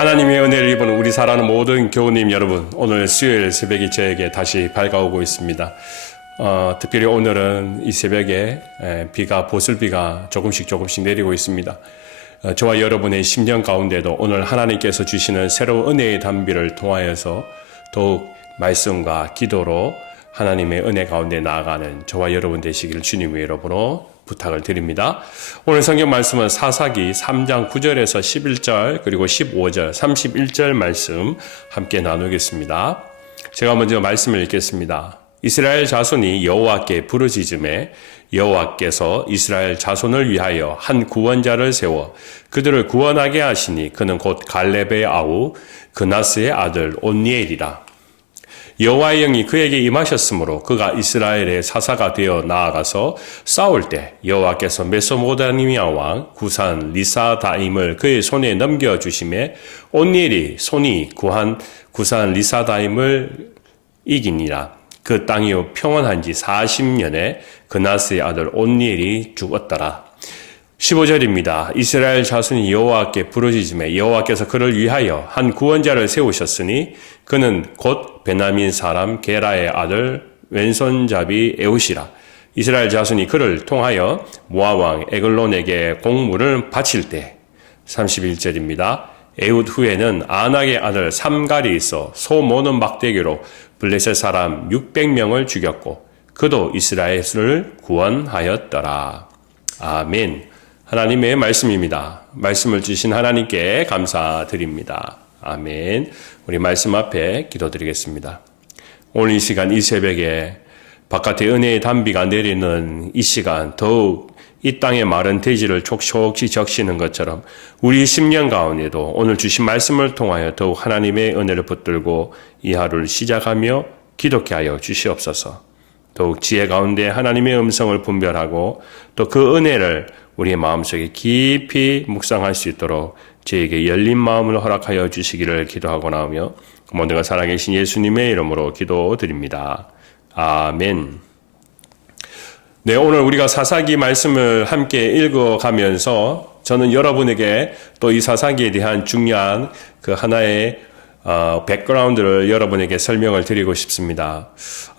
하나님의 은혜를 입은 우리 사랑하는 모든 교우님 여러분, 오늘 수요일 새벽이 저에게 다시 밝아오고 있습니다. 특별히 오늘은 이 새벽에 보슬비가 조금씩 내리고 있습니다. 저와 여러분의 심령 가운데도 오늘 하나님께서 주시는 새로운 은혜의 단비를 통하여서 더욱 말씀과 기도로 하나님의 은혜 가운데 나아가는 저와 여러분 되시기를 주님의 이름으로 부탁을 드립니다. 오늘 성경 말씀은 사사기 3장 9절에서 11절 그리고 15절, 31절 말씀 함께 나누겠습니다. 제가 먼저 말씀을 읽겠습니다. 이스라엘 자손이 여호와께 부르짖음에 여호와께서 이스라엘 자손을 위하여 한 구원자를 세워 그들을 구원하게 하시니 그는 곧 갈렙의 아우 그나스의 아들 온니엘이라. 여호와의 영이 그에게 임하셨으므로 그가 이스라엘의 사사가 되어 나아가서 싸울 때 여호와께서 메소포타미아 왕 구산 리사다임을 그의 손에 넘겨주심에 온니엘이 손이 구한 구산 리사다임을 이기니라. 그 땅이 평온한 지 40년에 그나스의 아들 온니엘이 죽었더라. 15절입니다. 이스라엘 자손이 여호와께 부르짖음에 여호와께서 그를 위하여 한 구원자를 세우셨으니 그는 곧 베냐민 사람 게라의 아들 왼손잡이 에훗이라. 이스라엘 자손이 그를 통하여 모압 왕 에글론에게 공물을 바칠 때 31절입니다. 에훗 후에는 아낙의 아들 삼갈이 있어 소 모는 막대기로 블레셋 사람 600명을 죽였고 그도 이스라엘을 구원하였더라. 아멘. 하나님의 말씀입니다. 말씀을 주신 하나님께 감사드립니다. 아멘. 우리 말씀 앞에 기도드리겠습니다. 오늘 이 시간 이 새벽에 바깥에 은혜의 단비가 내리는 이 시간 더욱 이 땅의 마른 대지를 촉촉히 적시는 것처럼 우리 심령 가운데도 오늘 주신 말씀을 통하여 더욱 하나님의 은혜를 붙들고 이 하루를 시작하며 기도케 하여 주시옵소서. 더욱 지혜 가운데 하나님의 음성을 분별하고 또 그 은혜를 우리의 마음속에 깊이 묵상할 수 있도록 저에게 열린 마음을 허락하여 주시기를 기도하고 나오며 모든 것 살아계신 예수님의 이름으로 기도드립니다. 아멘. 네, 오늘 우리가 사사기 말씀을 함께 읽어가면서 저는 여러분에게 또 이 사사기에 대한 중요한 그 하나의 백그라운드를 여러분에게 설명을 드리고 싶습니다.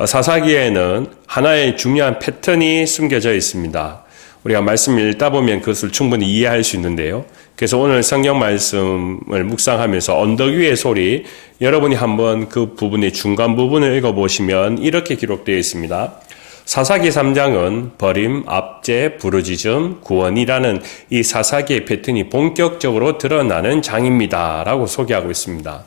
사사기에는 하나의 중요한 패턴이 숨겨져 있습니다. 우리가 말씀을 읽다 보면 그것을 충분히 이해할 수 있는데요. 그래서 오늘 성경 말씀을 묵상하면서 언덕 위의 소리, 여러분이 한번 그 부분의 중간 부분을 읽어보시면 이렇게 기록되어 있습니다. 사사기 3장은 버림, 압제, 부르짖음, 구원이라는 이 사사기의 패턴이 본격적으로 드러나는 장입니다. 라고 소개하고 있습니다.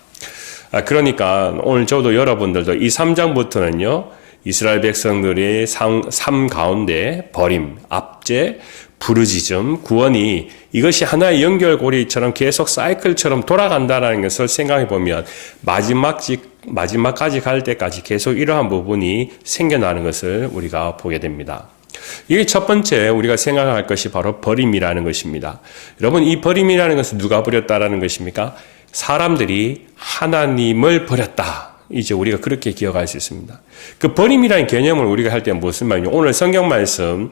그러니까 오늘 저도 여러분들도 이 3장부터는요. 이스라엘 백성들의 삶 가운데 버림, 압제, 부르짖음, 구원이 이것이 하나의 연결고리처럼 계속 사이클처럼 돌아간다는 것을 생각해 보면 마지막까지 갈 때까지 계속 이러한 부분이 생겨나는 것을 우리가 보게 됩니다. 이게 첫 번째 우리가 생각할 것이 바로 버림이라는 것입니다. 여러분, 이 버림이라는 것은 누가 버렸다라는 것입니까? 사람들이 하나님을 버렸다. 이제 우리가 그렇게 기억할 수 있습니다. 그 버림이라는 개념을 우리가 할 때 무슨 말이냐. 오늘 성경 말씀,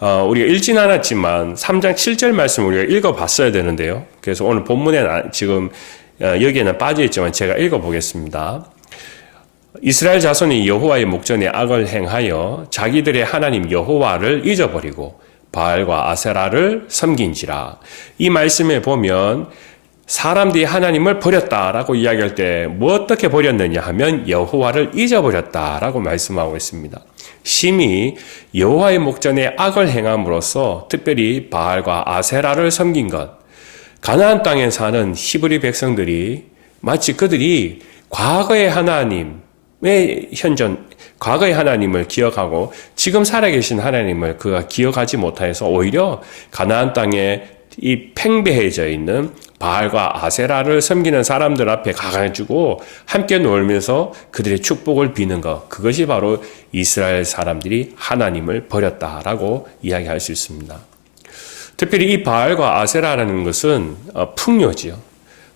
우리가 읽진 않았지만 3장 7절 말씀 우리가 읽어봤어야 되는데요. 그래서 오늘 본문에 지금 여기에는 빠져있지만 제가 읽어보겠습니다. 이스라엘 자손이 여호와의 목전에 악을 행하여 자기들의 하나님 여호와를 잊어버리고 바알과 아세라를 섬긴지라. 이 말씀에 보면 사람들이 하나님을 버렸다라고 이야기할 때 뭐 어떻게 버렸느냐 하면 여호와를 잊어버렸다라고 말씀하고 있습니다. 심히 여호와의 목전에 악을 행함으로써 특별히 바알과 아세라를 섬긴 것, 가나안 땅에 사는 히브리 백성들이 마치 그들이 과거의 하나님을 기억하고 지금 살아계신 하나님을 그가 기억하지 못해서 오히려 가나안 땅에 이 팽배해져 있는 바알과 아세라를 섬기는 사람들 앞에 가가지고 함께 놀면서 그들의 축복을 비는 것, 그것이 바로 이스라엘 사람들이 하나님을 버렸다라고 이야기할 수 있습니다. 특별히 이 바알과 아세라라는 것은 풍요지요.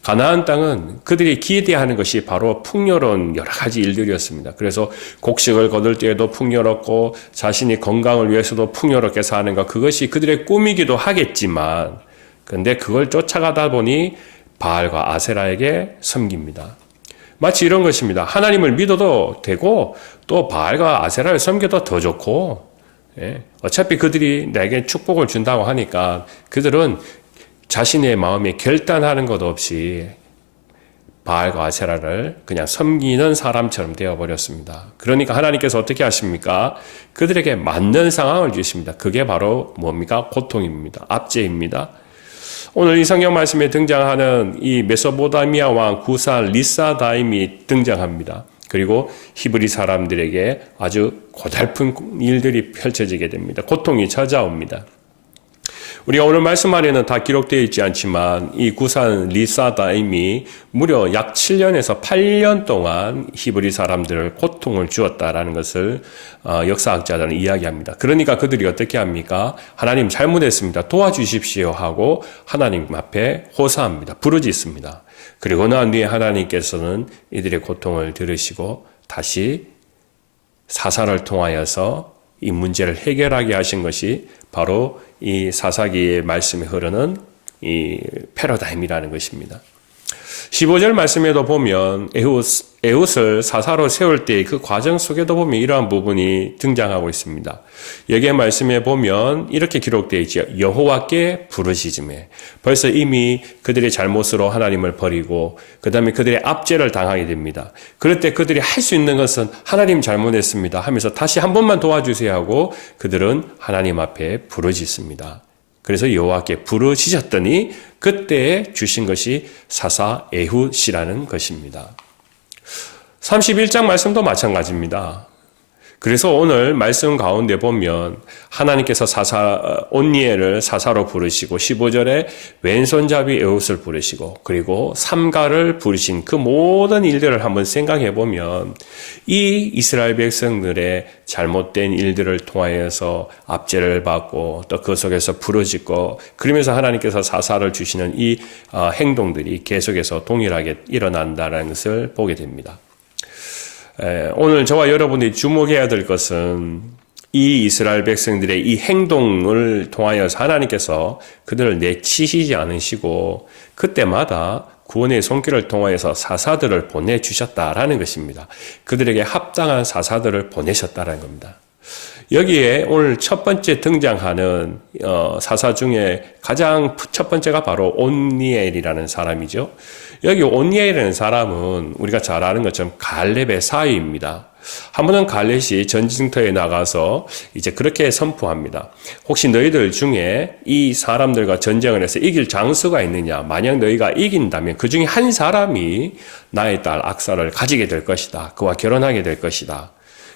가나안 땅은 그들이 기대하는 것이 바로 풍요로운 여러 가지 일들이었습니다. 그래서 곡식을 거둘 때에도 풍요롭고 자신이 건강을 위해서도 풍요롭게 사는 것, 그것이 그들의 꿈이기도 하겠지만 근데 그걸 쫓아가다 보니 바알과 아세라에게 섬깁니다. 마치 이런 것입니다. 하나님을 믿어도 되고 또 바알과 아세라를 섬겨도 더 좋고, 어차피 그들이 내게 축복을 준다고 하니까 그들은 자신의 마음에 결단하는 것 없이 바알과 아세라를 그냥 섬기는 사람처럼 되어버렸습니다. 그러니까 하나님께서 어떻게 하십니까? 그들에게 맞는 상황을 주십니다. 그게 바로 뭡니까? 고통입니다. 압제입니다. 오늘 이 성경 말씀에 등장하는 이 메소포타미아 왕 구산 리사다임이 등장합니다. 그리고 히브리 사람들에게 아주 고달픈 일들이 펼쳐지게 됩니다. 고통이 찾아옵니다. 우리가 오늘 말씀 안에는 다 기록되어 있지 않지만 이 구산 리사다임이 무려 약 7년에서 8년 동안 히브리 사람들을 고통을 주었다라는 것을 역사학자들은 이야기합니다. 그러니까 그들이 어떻게 합니까? 하나님 잘못했습니다. 도와주십시오 하고 하나님 앞에 호소합니다. 부르짖습니다. 그리고 난 뒤에 하나님께서는 이들의 고통을 들으시고 다시 사사를 통하여서 이 문제를 해결하게 하신 것이 바로 이 사사기의 말씀에 흐르는 이 패러다임이라는 것입니다. 15절 말씀에도 보면 에훗을 사사로 세울 때의 그 과정 속에도 보면 이러한 부분이 등장하고 있습니다. 여기에 말씀에 보면 이렇게 기록되어 있죠. 여호와께 부르짖음에. 벌써 이미 그들의 잘못으로 하나님을 버리고 그 다음에 그들의 압제를 당하게 됩니다. 그럴 때 그들이 할 수 있는 것은 하나님 잘못했습니다 하면서 다시 한 번만 도와주세요 하고 그들은 하나님 앞에 부르짖습니다. 그래서 여호와께 부르짖었더니 그때 주신 것이 사사 에훗이라는 것입니다. 31장 말씀도 마찬가지입니다. 그래서 오늘 말씀 가운데 보면 하나님께서 온니엘을 사사로 부르시고 15절에 왼손잡이 에훗을 부르시고 그리고 삼가를 부르신 그 모든 일들을 한번 생각해 보면 이 이스라엘 백성들의 잘못된 일들을 통하여서 압제를 받고 또 그 속에서 부르짖고 그러면서 하나님께서 사사를 주시는 이 행동들이 계속해서 동일하게 일어난다는 것을 보게 됩니다. 오늘 저와 여러분이 주목해야 될 것은 이 이스라엘 백성들의 이 행동을 통하여서 하나님께서 그들을 내치시지 않으시고 그때마다 구원의 손길을 통하여서 사사들을 보내주셨다라는 것입니다. 그들에게 합당한 사사들을 보내셨다라는 겁니다. 여기에 오늘 첫 번째 등장하는 사사 중에 가장 첫 번째가 바로 온니엘이라는 사람이죠. 여기 온니엘이라는 사람은 우리가 잘 아는 것처럼 갈렙의 사위입니다. 한 번은 갈렙이 전쟁터에 나가서 이제 그렇게 선포합니다. 혹시 너희들 중에 이 사람들과 전쟁을 해서 이길 장수가 있느냐? 만약 너희가 이긴다면 그 중에 한 사람이 나의 딸 악사를 가지게 될 것이다. 그와 결혼하게 될 것이다.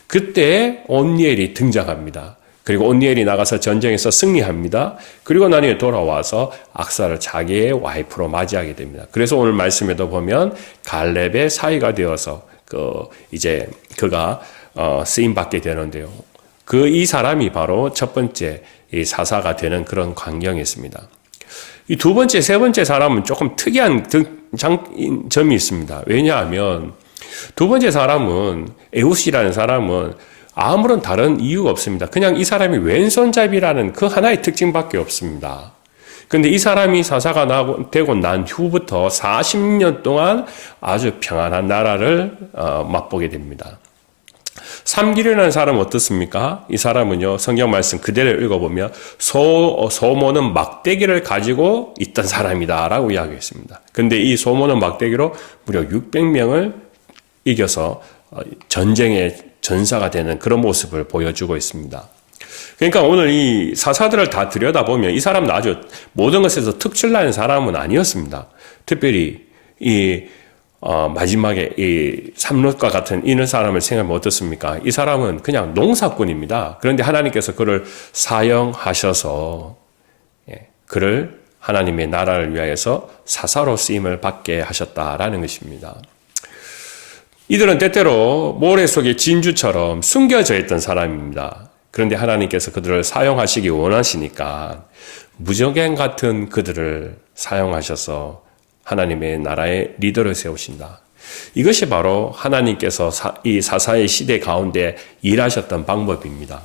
그때 온니엘이 등장합니다. 그리고 온니엘이 나가서 전쟁에서 승리합니다. 그리고 나중에 돌아와서 악사를 자기의 와이프로 맞이하게 됩니다. 그래서 오늘 말씀에도 보면 갈렙의 사위가 되어서 이제 그가 쓰임 받게 되는데요. 이 사람이 바로 첫 번째 이 사사가 되는 그런 광경이었습니다. 이 두 번째, 세 번째 사람은 조금 특이한 점이 있습니다. 왜냐하면 두 번째 사람은 에훗이라는 사람은 아무런 다른 이유가 없습니다. 그냥 이 사람이 왼손잡이라는 그 하나의 특징밖에 없습니다. 그런데 이 사람이 사사가 되고 난 후부터 40년 동안 아주 평안한 나라를 맛보게 됩니다. 삼길이라는 사람은 어떻습니까? 이 사람은요, 성경 말씀 그대로 읽어보면 소모는 막대기를 가지고 있던 사람이다라고 이야기했습니다. 그런데 이 소모는 막대기로 무려 600명을 이겨서 전쟁의 전사가 되는 그런 모습을 보여주고 있습니다. 그러니까 오늘 이 사사들을 다 들여다보면 이 사람은 아주 모든 것에서 특출나는 사람은 아니었습니다. 특별히 마지막에 이 삼롯과 같은 이런 사람을 생각하면 어떻습니까? 이 사람은 그냥 농사꾼입니다. 그런데 하나님께서 그를 사용하셔서 그를 하나님의 나라를 위하여서 사사로 쓰임을 받게 하셨다라는 것입니다. 이들은 때때로 모래 속의 진주처럼 숨겨져 있던 사람입니다. 그런데 하나님께서 그들을 사용하시기 원하시니까 무적행 같은 그들을 사용하셔서 하나님의 나라의 리더를 세우신다. 이것이 바로 하나님께서 이 사사의 시대 가운데 일하셨던 방법입니다.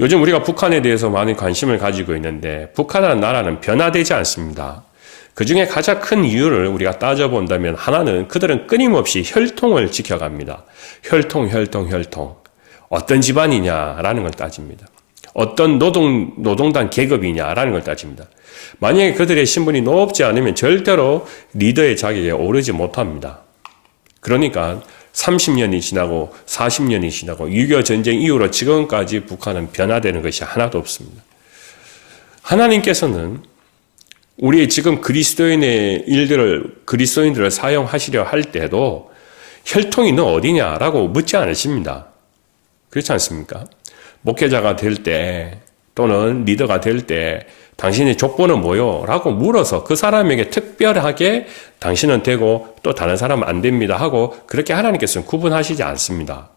요즘 우리가 북한에 대해서 많은 관심을 가지고 있는데 북한이라는 나라는 변화되지 않습니다. 그 중에 가장 큰 이유를 우리가 따져본다면 하나는 그들은 끊임없이 혈통을 지켜갑니다. 혈통. 어떤 집안이냐라는 걸 따집니다. 어떤 노동단 계급이냐라는 걸 따집니다. 만약에 그들의 신분이 높지 않으면 절대로 리더의 자격에 오르지 못합니다. 그러니까 30년이 지나고 40년이 지나고 6.25 전쟁 이후로 지금까지 북한은 변화되는 것이 하나도 없습니다. 하나님께서는 우리의 지금 그리스도인들을 사용하시려 할 때도 혈통이 너 어디냐라고 묻지 않으십니다. 그렇지 않습니까? 목회자가 될 때 또는 리더가 될 때 당신의 족보는 뭐요? 라고 물어서 그 사람에게 특별하게 당신은 되고 또 다른 사람은 안 됩니다 하고 그렇게 하나님께서는 구분하시지 않습니다.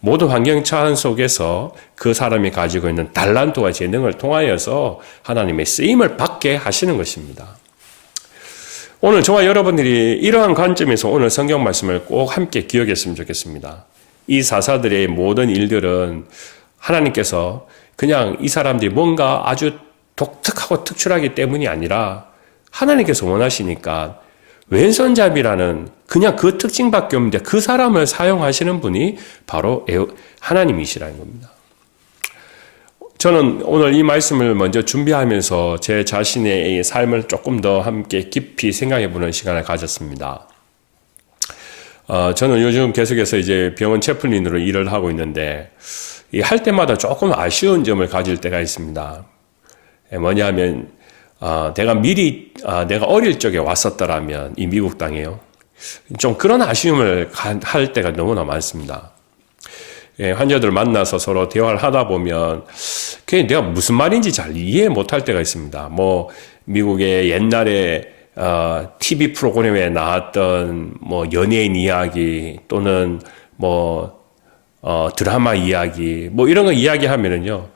모든 환경차원 속에서 그 사람이 가지고 있는 달란트와 재능을 통하여서 하나님의 쓰임을 받게 하시는 것입니다. 오늘 저와 여러분들이 이러한 관점에서 오늘 성경 말씀을 꼭 함께 기억했으면 좋겠습니다. 이 사사들의 모든 일들은 하나님께서 그냥 이 사람들이 뭔가 아주 독특하고 특출하기 때문이 아니라 하나님께서 원하시니까 왼손잡이라는 그냥 그 특징밖에 없는데 그 사람을 사용하시는 분이 바로 하나님이시라는 겁니다. 저는 오늘 이 말씀을 먼저 준비하면서 제 자신의 삶을 조금 더 함께 깊이 생각해 보는 시간을 가졌습니다. 저는 요즘 계속해서 이제 병원 채플린으로 일을 하고 있는데 할 때마다 조금 아쉬운 점을 가질 때가 있습니다. 뭐냐면 내가 어릴 적에 왔었더라면 이 미국 땅에요. 좀 그런 아쉬움을 할 때가 너무나 많습니다. 환자들 만나서 서로 대화를 하다 보면 그게 내가 무슨 말인지 잘 이해 못할 때가 있습니다. 뭐 미국의 옛날에 TV 프로그램에 나왔던 뭐 연예인 이야기 또는 뭐 드라마 이야기 뭐 이런 거 이야기하면은요.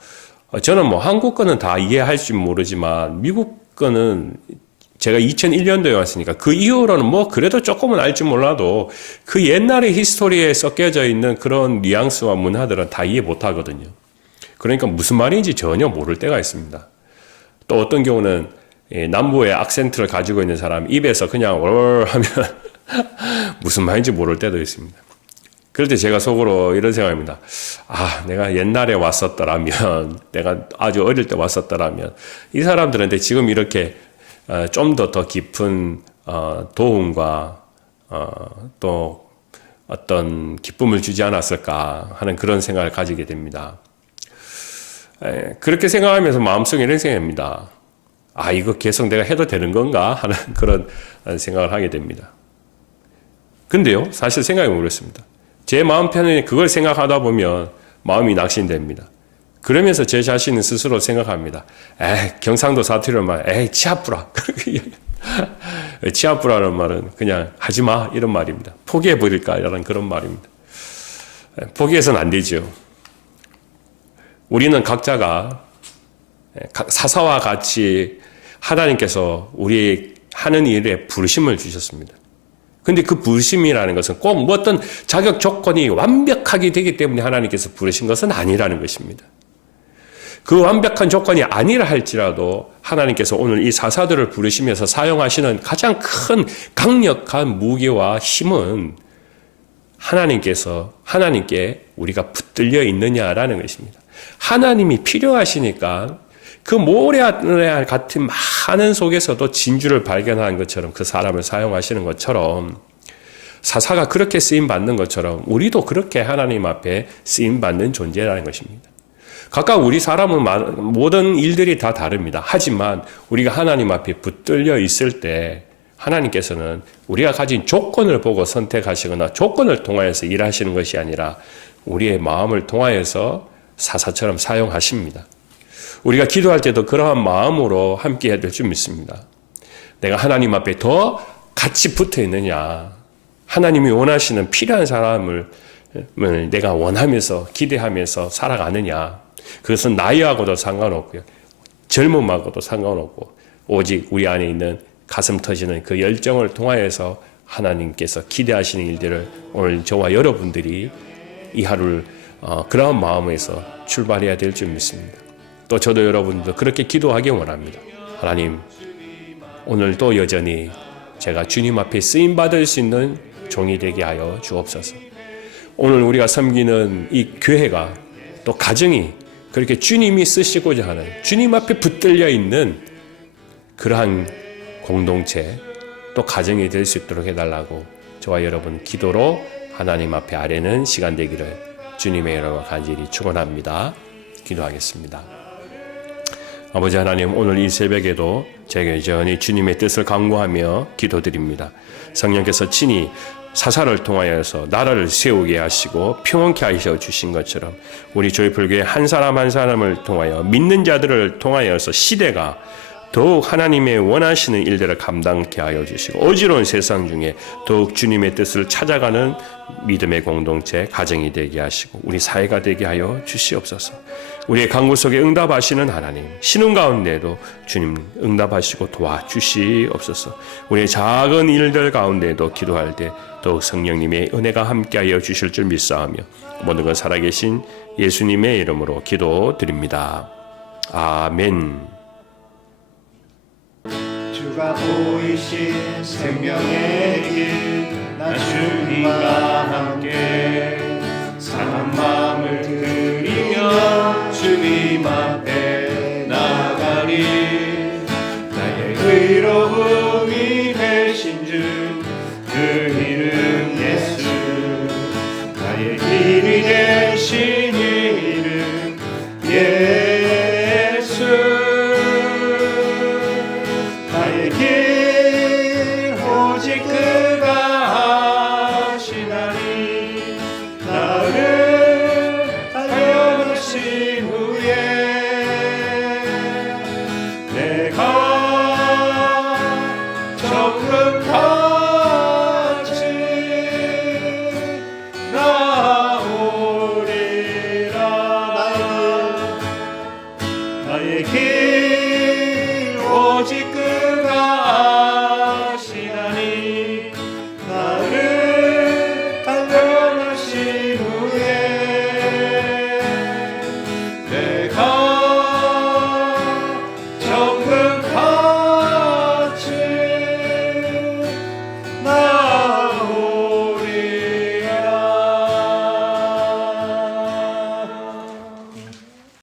저는 뭐 한국 거는 다 이해할지 모르지만 미국 거는 제가 2001년도에 왔으니까 그 이후로는 뭐 그래도 조금은 알지 몰라도 그 옛날의 히스토리에 섞여져 있는 그런 뉘앙스와 문화들은 다 이해 못 하거든요. 그러니까 무슨 말인지 전혀 모를 때가 있습니다. 또 어떤 경우는 남부의 악센트를 가지고 있는 사람 입에서 그냥 월 하면 무슨 말인지 모를 때도 있습니다. 그럴 때 제가 속으로 이런 생각입니다. 내가 옛날에 왔었더라면, 내가 아주 어릴 때 왔었더라면, 이 사람들한테 지금 이렇게 좀 더 깊은 도움과 또 어떤 기쁨을 주지 않았을까 하는 그런 생각을 가지게 됩니다. 그렇게 생각하면서 마음속에 이런 생각입니다. 이거 계속 내가 해도 되는 건가 하는 그런 생각을 하게 됩니다. 근데요, 사실 생각해 보겠습니다. 제 마음 편에 그걸 생각하다 보면 마음이 낙심됩니다. 그러면서 제 자신은 스스로 생각합니다. 경상도 사투리로 말, 치아뿌라. 치아뿌라는 말은 그냥 하지마 이런 말입니다. 포기해버릴까 이런 그런 말입니다. 포기해서는 안 되죠. 우리는 각자가 사사와 같이 하나님께서 우리 하는 일에 부르심을 주셨습니다. 근데 그 부르심이라는 것은 꼭 뭐 어떤 자격 조건이 완벽하게 되기 때문에 하나님께서 부르신 것은 아니라는 것입니다. 그 완벽한 조건이 아니라 할지라도 하나님께서 오늘 이 사사들을 부르시면서 사용하시는 가장 큰 강력한 무기와 힘은 하나님께 우리가 붙들려 있느냐라는 것입니다. 하나님이 필요하시니까 그 모래 같은 많은 속에서도 진주를 발견하는 것처럼 그 사람을 사용하시는 것처럼 사사가 그렇게 쓰임받는 것처럼 우리도 그렇게 하나님 앞에 쓰임받는 존재라는 것입니다. 각각 우리 사람은 모든 일들이 다 다릅니다. 하지만 우리가 하나님 앞에 붙들려 있을 때 하나님께서는 우리가 가진 조건을 보고 선택하시거나 조건을 통하여서 일하시는 것이 아니라 우리의 마음을 통하여서 사사처럼 사용하십니다. 우리가 기도할 때도 그러한 마음으로 함께 해야 될 줄 믿습니다. 내가 하나님 앞에 더 같이 붙어 있느냐, 하나님이 원하시는 필요한 사람을 내가 원하면서 기대하면서 살아가느냐, 그것은 나이하고도 상관없고요, 젊음하고도 상관없고 오직 우리 안에 있는 가슴 터지는 그 열정을 통하여서 하나님께서 기대하시는 일들을 오늘 저와 여러분들이 이 하루를 그러한 마음에서 출발해야 될 줄 믿습니다. 또 저도 여러분도 그렇게 기도하기 원합니다. 하나님, 오늘도 여전히 제가 주님 앞에 쓰임 받을 수 있는 종이 되게 하여 주옵소서. 오늘 우리가 섬기는 이 교회가 또 가정이 그렇게 주님이 쓰시고자 하는 주님 앞에 붙들려 있는 그러한 공동체 또 가정이 될 수 있도록 해달라고 저와 여러분 기도로 하나님 앞에 아뢰는 시간 되기를 주님의 이름으로 간절히 축원합니다. 기도하겠습니다. 아버지 하나님, 오늘 이 새벽에도 제가 여전히 주님의 뜻을 간구하며 기도드립니다. 성령께서 친히 사사를 통하여서 나라를 세우게 하시고 평온케 하셔 주신 것처럼 우리 조이풀교회 한 사람 한 사람을 통하여 믿는 자들을 통하여서 시대가 더욱 하나님의 원하시는 일들을 감당케 하여 주시고 어지러운 세상 중에 더욱 주님의 뜻을 찾아가는 믿음의 공동체, 가정이 되게 하시고 우리 사회가 되게 하여 주시옵소서. 우리의 간구 속에 응답하시는 하나님, 신음 가운데도 주님 응답하시고 도와주시옵소서. 우리의 작은 일들 가운데도 기도할 때 더욱 성령님의 은혜가 함께하여 주실 줄 믿사오며 모든 것 살아계신 예수님의 이름으로 기도드립니다. 아멘. 주가 보이신 생명의 길, 나 주님과 함께 사랑만